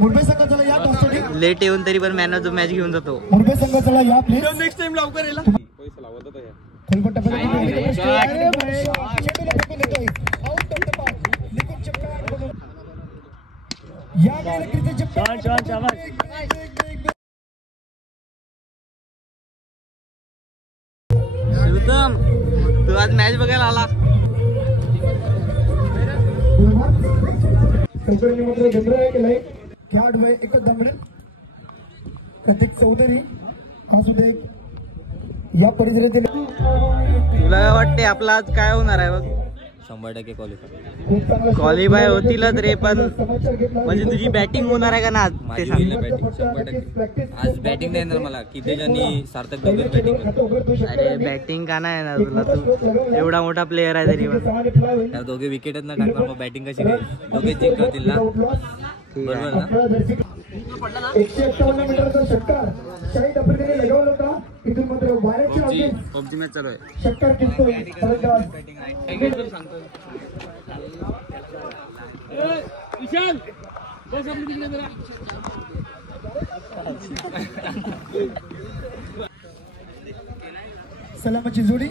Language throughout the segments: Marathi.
मुंबई संघाला या टॉससाठी लेट येऊन तरी पण मॅन ऑफ द मॅच घेऊन जातो. मुंबई संघाला या प्लीज. नेक्स्ट टाइम लवकर येईल. पैसे लावत होता या. खोलपट्टा आउट ऑफ द पार्क. निकुंज चप्पा या गेले क्रिकेटचे छान उत्तम तू आज मॅच बघायला आला. कंपनी मात्र गंभीर केलाय. खेळाडू आहे एकच दांगडे प्रतीक चौधरी. असू दे या परिसरातील. तुला काय वाटते आपला आज काय होणार आहे बघ? 100% क्वालिफाय होतीलच रे, पण म्हणजे तुझी बॅटिंग होणार आहे का ना आज ते सांग. आज बॅटिंग नाही येणार मला. कितेज आणि सार्थक दोघे बॅटिंग. अरे बॅटिंग का नाही येणार तुला? तू एवढा मोठा प्लेअर आहे तरी पण. तर दोघे विकेटच ना टाकणार मग बॅटिंग कशी काय? दोघे जिंकतील ना बरोबर ना. 151 मीटरचा षटकार शाहीद आफ्रिदीने लगावला होता. इथून मात्र वाऱ्याची आवाज. पबजी मॅच चालू आहे. षटकार कितोय फलंदाज विशाल बस आपली तिकडे जरा. सलामाची जोडी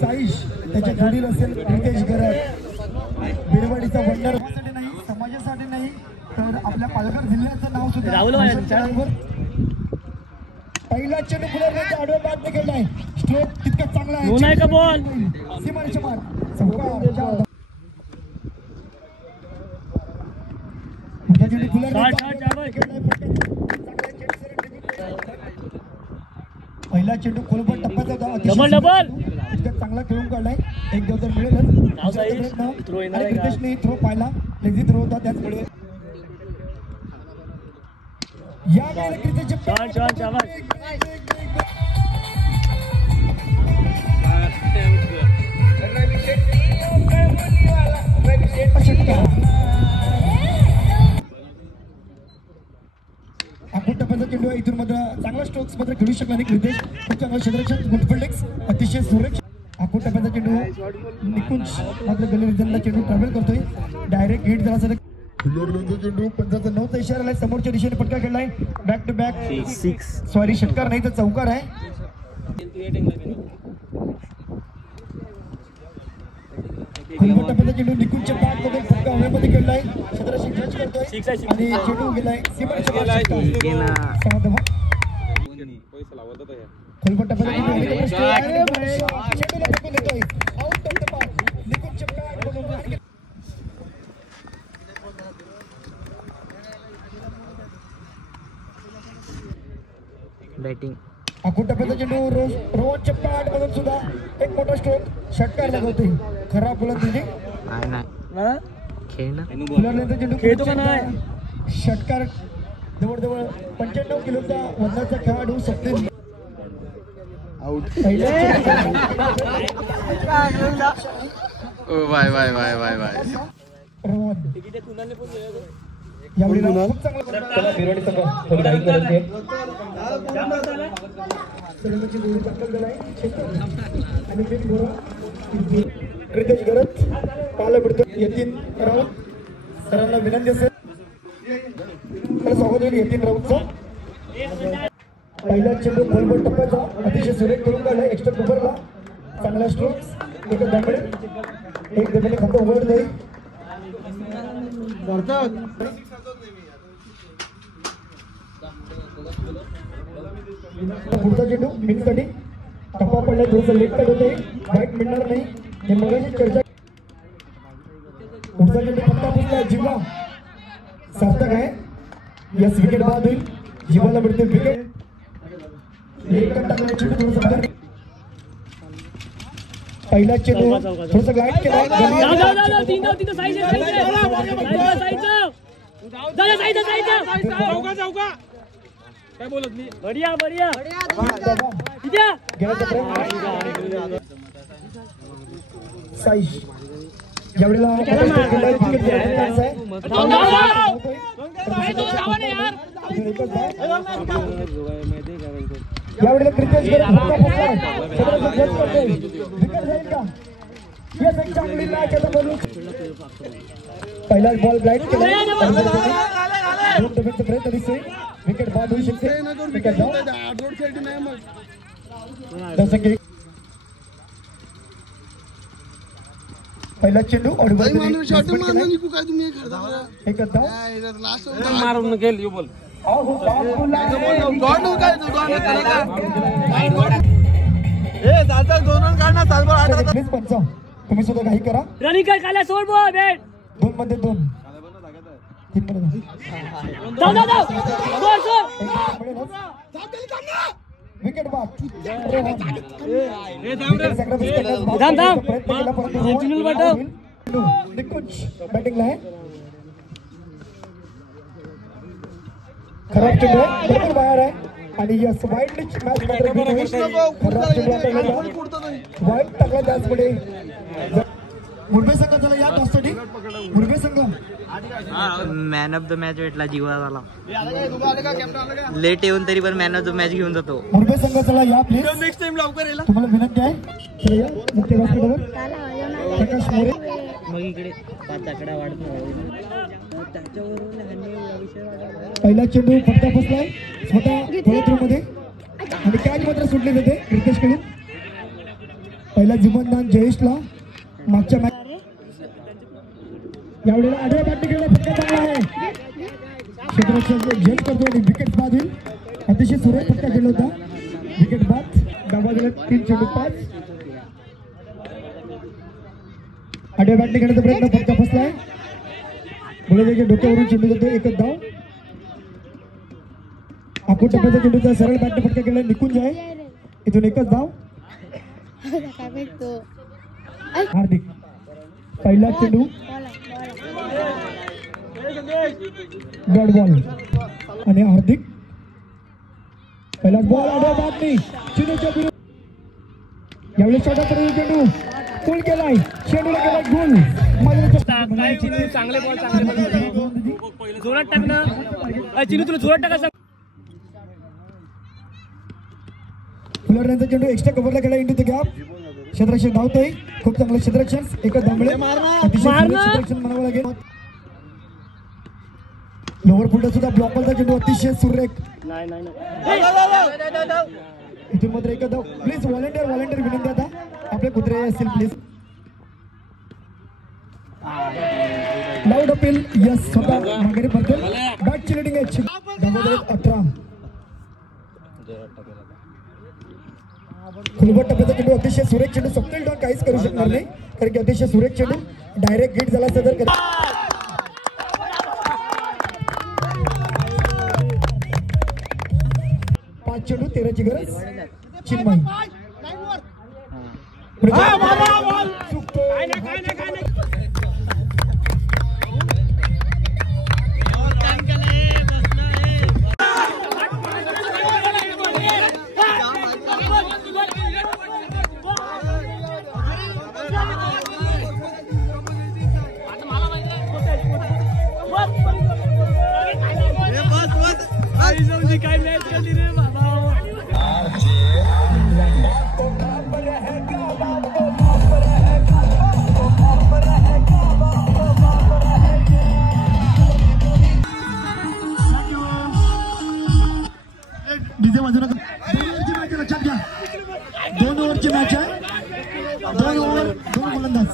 साईश. त्याच्या जोडीला असेल रितेश गरड. बिरवाडीचा वंडर नाही, समाजासाठी नाही तर आपल्या पालघर जिल्ह्याचं नाव सुद्धा. पहिला चेंडू पुढे आडवा बाद केलाय. स्ट्रोक तितका चांगला आहे. नाही का बॉल सीमारेषा मार. पहिला चेंडू खोलपट टप्प्याचा होता. चांगला खेळून काढलाय. एक देवतर मिळेलच. थ्रो पाहिला. लेझी थ्रो होता त्याचमुळे या क्रिकेटचे टप्प्याचा चेंडू इथून मात्र चांगला स्ट्रोक्स मात्र खेळू शकला नाही. क्रिकेट खूप चांगला क्षेत्ररक्षण गुडफिल्डिंग्स अतिशय सुरक्षित. आखूड टप्प्याचा चेंडू निकुंज मात्र गली रिजनला चेंडू ट्रॅव्हल करतोय. डायरेक्ट हिट झाला. चेंडू पंचाचा 9चा इशारा आलाय. समोरच्या दिशेने पटका खेळलाय. Back to back 6. सॉरी षटकार नाही तर चौकार आहे. चेंडू निकुंजच्या बॅटमध्ये फटका हवेमध्ये खेळलाय. क्षेत्ररक्षण जज करतोय आणि चेंडू गेलाय सीमारेषा. बॅटिंग आखूड टप्प्याचा चेंडू रोहनच्या पॅड मधून सुद्धा एक मोठा स्ट्रोक षटकार लागवतोय. खरा बोलत तुझी खेळतो का नाही. षटकार जवळजवळ 95 किलोचा वजनाचा खेळाडू सप्तेश आउट. बाय यावेळी खूप चांगला बिरवाडी संघ थोडी घाई करते. रितेश गरज पाहायला मिळतो. यतीन राऊत सरांना विनंती असेल स्वागत होईल यतीन राऊतचं. पहिला चेंडू खोलबट टप्प्याचा अतिशय सुरेख करून काढला. एक्स्ट्रा कुपरला चांगला स्ट्रोक्स. एक दांगडे एक दगडे खातं उघड जाईल. पुढचा चेंडू मिनसाठी टप्पा पडला. थोडंसं लेट कट होते. बॅट मिळणार नाही हे मगाशी चर्चा. पुढचा चेंडू फटका पुसला. जिवा सार्थक आहे. यस विकेट बाद होईल. जिवाला मिळते विकेट. लेट कट टाकला चेंडू थोडंसं. पहिला चेंडू थोडंसं ग्लाइड केला. काय बोलत नाही. बढिया साईश यावेळेला क्रिकेट पहिलाच बॉल ग्लाइड केला. दोन डब्यांचा प्रयत्न दिसतोय विकेट बाद होऊ शकते विकेट धाव जसं की पहिला चेंडू ऑडिबल एकच धाव मारून गेल यू बोल प्लीज पंच तुम्ही सुद्धा काही करा रनिंग कर खाली सोड बॉल बॅट 2 मध्ये 2 3 मध्ये जाऊ सोड विकेट बाद निकुंज बॅटिंगला आहे खराब चेंडू बरोबर बाहेर आहे आणि यस वाईट मॅच मात्र खराब चेंडू वाईट टाकला त्याचपुढे मुरबे संघ झाला या टॉससाठी मुरबे संघ मॅन ऑफ द मॅच भेटला जीवा झाला लेट येऊन तरी पण मॅन ऑफ द मॅच घेऊन जातो मुरबे संघ चला या प्लीज नेक्स्ट टाइम लवकर येईल तुम्हाला विनंती आहे चला या मुख्य व्यासपीठावर प्रकाश मोरे मग इकडे 5 आकडा वाढतो पहिला चेंडू फटका बसलाय स्वतः फलत्रू मध्ये आणि कॅच मात्र सुटले जाते रितेश कडून पहिला जुमनदान जयेशला मागच्या मॅच यावेळेला आडव्या बॅटिंग केला फटका चांगला आहे क्षेत्ररक्षक झेल करतो आणि विकेट बाद होईल अतिशय सुरेख फटका केला होता विकेट बाद डावा दिला 3 चेंडू 5 आडव्या बॅटिंग करण्याचा प्रयत्न फटका फसलाय गोलंदाजाच्या डोक्यावरून चेंडू जातो एकच धाव आखूड टप्प्याचा चेंडूचा सरळ बॅटने फटका केला निकुंज आहे इथून एकच धाव हार्दिक पहिला चेंडू डॉट बॉल आणि हार्दिक पहिला बॉल आडव्या बॅटने चेंडूच्या विरुद्ध यावेळी शॉर्ट चेंडू गोल केलाय चेंडूला केला गोल चांगले बॉल जोरात टाकणं चिनू तुला जोरात टाका फुलरचा चेंडू एक्स्ट्रा कव्हरला गेला इंटू द गॅप क्षेत्ररक्षण धावतोय खूप चांगलं क्षेत्ररक्षण एकच धांबळे अतिशय क्षेत्ररक्षण म्हणावं लागेल लोअर फुलटा सुद्धा ब्लॉकलचा चेंडू अतिशय सुरेख इथून मात्र एकच धाव प्लीज व्हॉलेंटियर विनंती आता आपले कुत्रे असतील प्लीज लाऊड अपील यस स्वतः माघारी पडतील बॅट चिलेटिंग आहे 18 खुलबट टप्प्याचा चेंडू अतिशय सुरेख चेंडू स्वप्नील डॉन काहीच करू शकणार नाही कारण की अतिशय सुरेख चेंडू डायरेक्ट हिट झाला तर 5 चेंडू 13ची गरज चिन्मय काय मॅच केली रे बाबा डीजे वाजवण्याचा 2 ओव्हरची मॅच लक्षात घ्या 2 ओव्हरची मॅच आहे 2 ओव्हर 2 गोलंदाज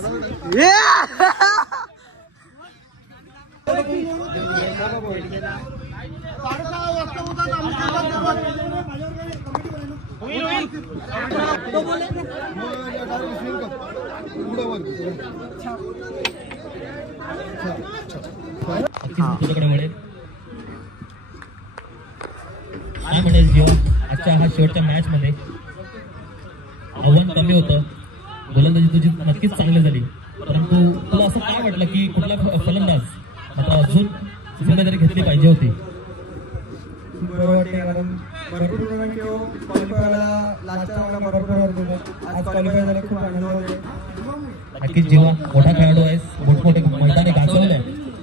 काय म्हणेल जेव्हा आजच्या हा शेवटच्या मॅच मध्ये आव्हान कमी होतं गोलंदाजी तुझी नक्कीच चांगली झाली परंतु तुला असं काय वाटलं की कुठला फलंदाज आता अजून जिम्मेदारी घेतली पाहिजे होती नक्कीच जेव्हा मोठा खेळाडू आहेस मोठमोठे मैदानी गाजवले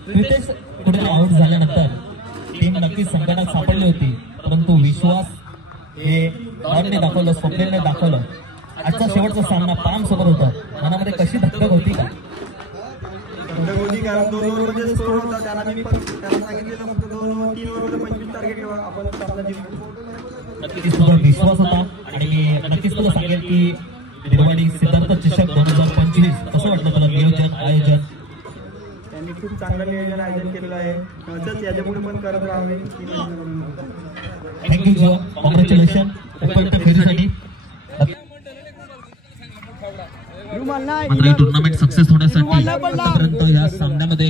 तिथेच कुठेतरी आउट झाल्यानंतर टीम नक्कीच संकटात सापडली होती परंतु विश्वास हे डॉनने दाखवलं स्वप्नीलने दाखवलं आजचा शेवटचा सामना पाम सोबत होता मनामध्ये कशी धक्कक होती का कारण 2 ओव्हरमध्ये स्कोर होता. त्यांना मी पण त्यांना सांगितलेलं फक्त 2-3 ओव्हरमध्ये 25 टार्गेट ठेवा, आपण सामना जिंकू. नक्कीच तुझा विश्वास होता आणि मी नक्कीच तुला सांगेल की निर्वाडी सिद्धार्थ चषक 2025 कसं वाटलं तुला नियोजन आयोजन? त्यांनी खूप चांगलं नियोजन आयोजन केलेलं आहे. असंच याच्यापुढे पण करत राहावे. थँक्यू जीवा, कॉंग्रॅच्युलेशन उपयुक्त फेरीसाठी. मात्र ही टुर्नामेंट सक्सेस होण्यासाठी आतापर्यंत या सामन्यामध्ये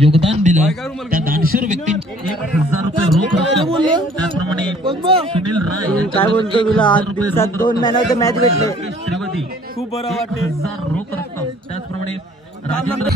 योगदान दिलं त्या दानशूर व्यक्तींनी 1000 रुपये रोख रक्कम, त्याचप्रमाणे सुनील राय काय बोलतो तुला, आज दिवसात 2 मॅन ऑफ द मॅच भेटले. त्रिवेदी खूप बरं वाटतं 1000 रोख रक्कम, त्याचप्रमाणे राजेंद्र